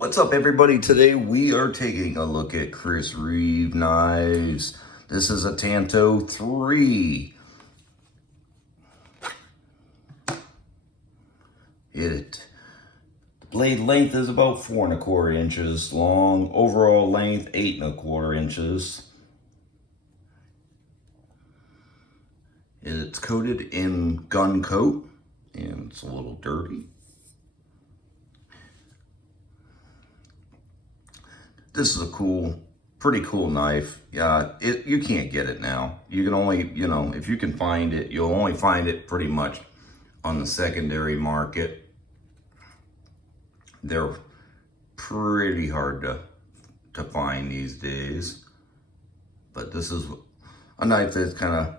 What's up, everybody? Today we are taking a look at Reeve Knives. This is a Tanto 3. The blade length is about 4¼ inches long. Overall length 8¼ inches. It's coated in gun coat and it's a little dirty. This is a pretty cool knife. Yeah, you can't get it now. You can only, if you can find it, you'll only find it pretty much on the secondary market. They're pretty hard to find these days. But this is a knife that's kind of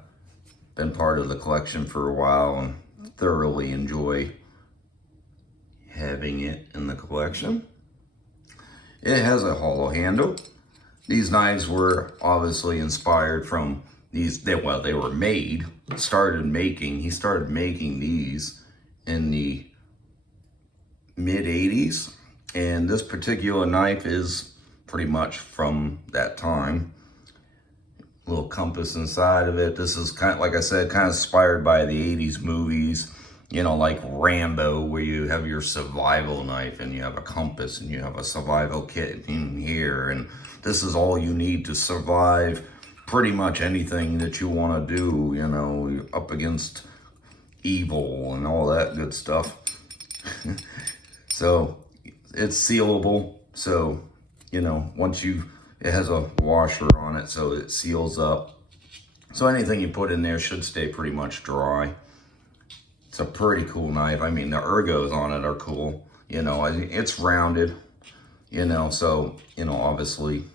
been part of the collection for a while and thoroughly enjoy having it in the collection. It has a hollow handle. These knives were obviously inspired from these, they were made, he started making these in the mid 80s. And this particular knife is pretty much from that time. Little compass inside of it. This is kind of, like I said, kind of inspired by the 80s movies. Like Rambo, where you have your survival knife and you have a compass and you have a survival kit in here. And this is all you need to survive pretty much anything that you want to do, you're up against evil and all that good stuff. So it's sealable. So, it has a washer on it, so it seals up. So anything you put in there should stay pretty much dry. It's a pretty cool knife. I mean, the ergos on it are cool. It's rounded, so, obviously,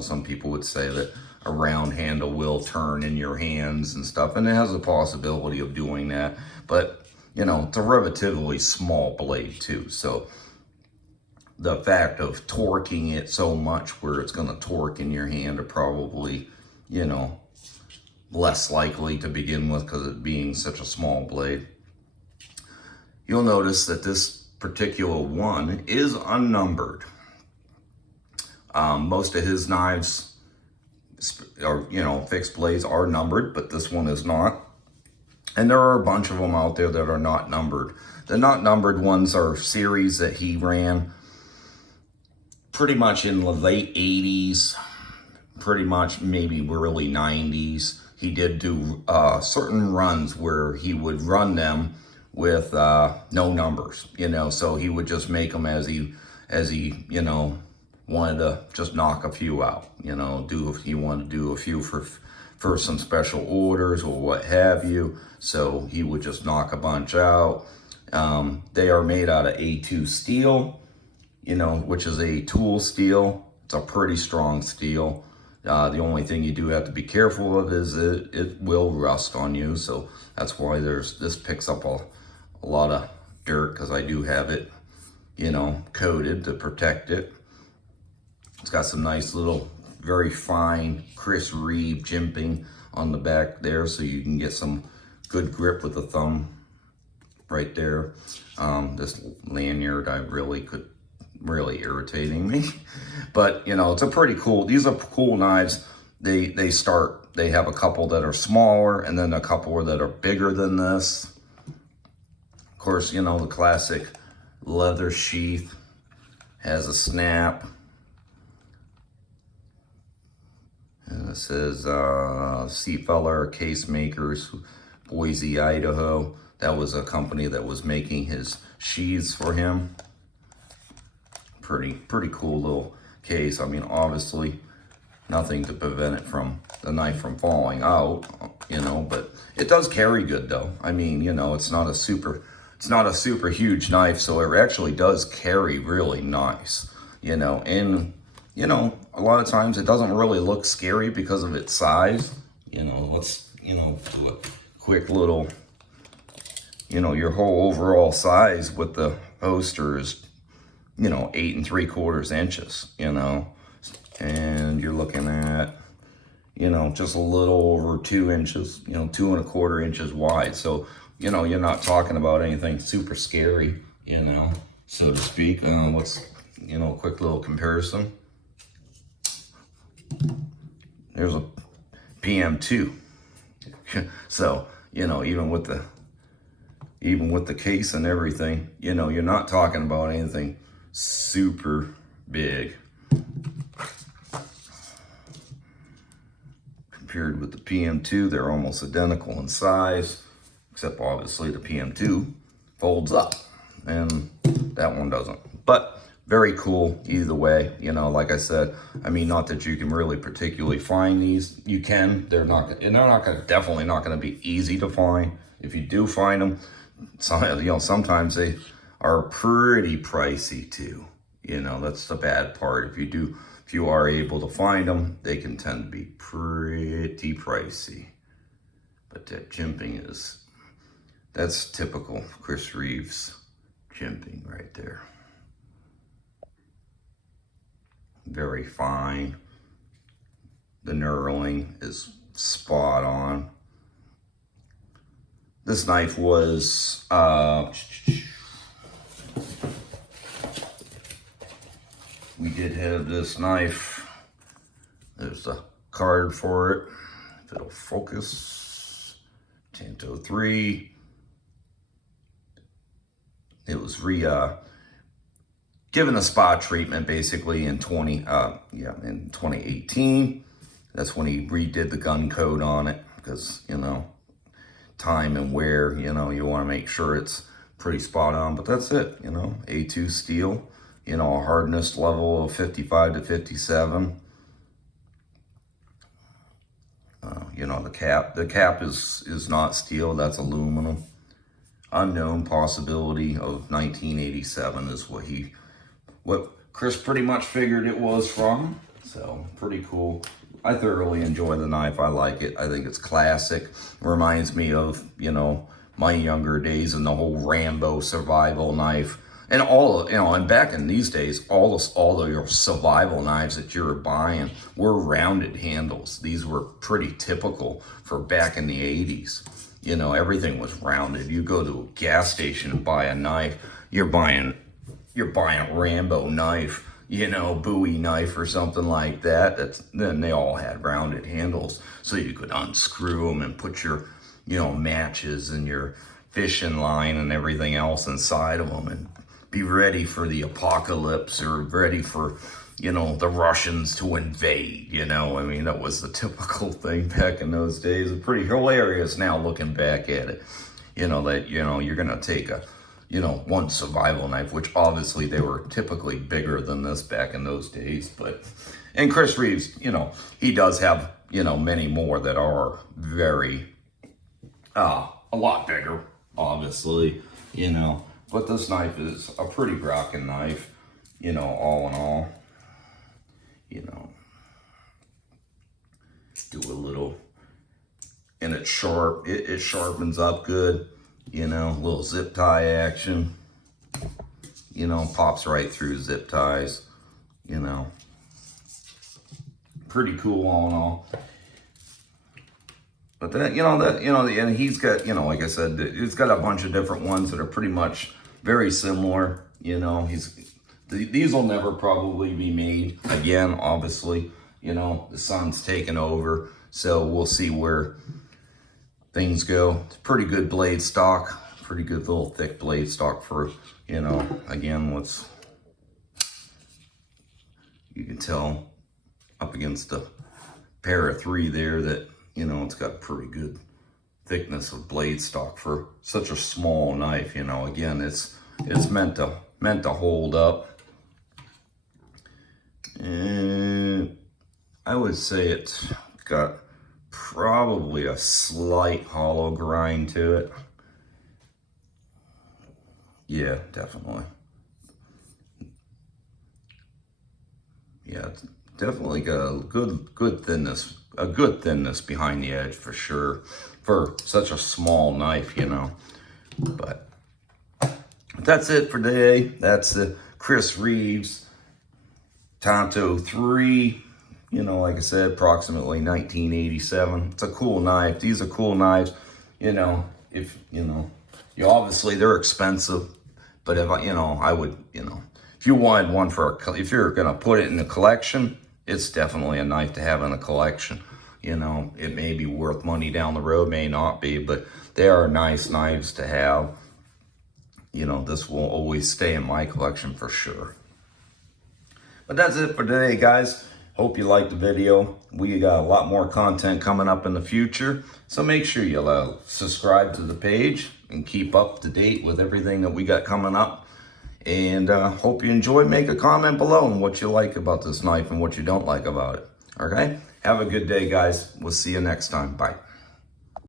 some people would say that a round handle will turn in your hands and stuff. And it has a possibility of doing that. But, it's a relatively small blade too. So the fact of torquing it so much where it's going to torque in your hand are probably, less likely to begin with because it being such a small blade. You'll notice that this particular one is unnumbered. Most of his knives are, fixed blades are numbered, but this one is not. And there are a bunch of them out there that are not numbered. The not numbered ones are series that he ran pretty much in the late 80s, pretty much maybe early 90s. He did do certain runs where he would run them with no numbers, so he would just make them as he wanted to just knock a few out, do if you want to do a few for some special orders or what have you. So he would just knock a bunch out. They are made out of A2 steel, which is a tool steel. It's a pretty strong steel. The only thing you do have to be careful of is it will rust on you. So that's why this picks up a lot of dirt, because I do have it, coated to protect it. It's got some nice little, very fine Reeve jimping on the back there, so you can get some good grip with the thumb right there. This lanyard really irritating me, but it's a pretty cool, these are cool knives. They have a couple that are smaller and then a couple that are bigger than this. Of course, the classic leather sheath has a snap. And it says Seafeller Case Makers, Boise, Idaho. That was a company that was making his sheaths for him. Pretty cool little case. I mean, obviously nothing to prevent the knife from falling out, but it does carry good though. I mean, it's not a super huge knife, so it actually does carry really nice, and a lot of times it doesn't really look scary because of its size. Let's do a quick little, your whole overall size with the holster is 8 3/4 inches, and you're looking at, just a little over 2 inches, 2 1/4 inches wide. So, you're not talking about anything super scary, so to speak. Let's you know, quick little comparison. There's a PM2. So, you know, even with the case and everything, you know, you're not talking about anything super big compared with the PM2. They're almost identical in size, except obviously the PM2 folds up and that one doesn't. But very cool either way. You know, like I said, I mean, not that you can really particularly find these. You can. They're definitely not going to be easy to find. If you do find them, sometimes they are pretty pricey too. You know, that's the bad part. If you are able to find them, they can tend to be pretty pricey. But that jimping that's typical Chris Reeves jimping right there. Very fine. The knurling is spot on. This knife was we did have this knife. There's a card for it. If it'll focus. Tanto 3. It was given a spot treatment basically in 2018. That's when he redid the gun code on it, because, you know, time and wear, you know, you want to make sure it's pretty spot on. But that's it, you know, A2 steel, you know, a hardness level of 55 to 57. You know, the cap is not steel, that's aluminum. Unknown possibility of 1987 is what Chris pretty much figured it was from. So pretty cool. I thoroughly enjoy the knife. I like it. I think it's classic. Reminds me of, you know, my younger days and the whole Rambo survival knife. And and back in these days, all of your survival knives that you were buying were rounded handles. These were pretty typical for back in the 80s. You know, everything was rounded. You go to a gas station and buy a knife, you're buying a Rambo knife, you know, Bowie knife or something like that. Then they all had rounded handles, so you could unscrew them and put your, you know, matches and your fishing line and everything else inside of them and be ready for the apocalypse or ready for, you know, the Russians to invade, you know. I mean, that was the typical thing back in those days. It's pretty hilarious now looking back at it. You know, that, you know, you're going to take one survival knife, which obviously they were typically bigger than this back in those days. And Chris Reeves, you know, he does have, you know, many more that are very, a lot bigger, obviously, you know. But this knife is a pretty rocking knife, you know, all in all. You know, do a little, and it's sharp. It sharpens up good. You know, a little zip tie action. You know, pops right through zip ties. You know, pretty cool all in all. But and he's got, you know, like I said, he's got a bunch of different ones that are pretty much very similar. You know, these will never probably be made again, obviously. You know, the sun's taken over, so we'll see where things go. It's pretty good blade stock, pretty good little thick blade stock for, you know, again, you can tell up against the pair of 3 there that, you know, it's got pretty good thickness of blade stock for such a small knife. You know, again, it's meant to hold up. And I would say it's got probably a slight hollow grind to it. Yeah, definitely. Yeah, it's definitely got a good thinness behind the edge for sure, for such a small knife, you know. But that's it for today. That's the Chris Reeves Tanto 3. You know, like I said, approximately 1987. It's a cool knife. These are cool knives. You know, if, you know, obviously they're expensive, but if I would, you know, if if you wanted one for if you're gonna put it in a collection, it's definitely a knife to have in a collection. You know, it may be worth money down the road, may not be, but they are nice knives to have. You know, this will always stay in my collection for sure. But that's it for today, guys. Hope you liked the video. We got a lot more content coming up in the future. So make sure you subscribe to the page and keep up to date with everything that we got coming up. And hope you enjoyed. Make a comment below on what you like about this knife and what you don't like about it. Okay? Have a good day, guys. We'll see you next time. Bye.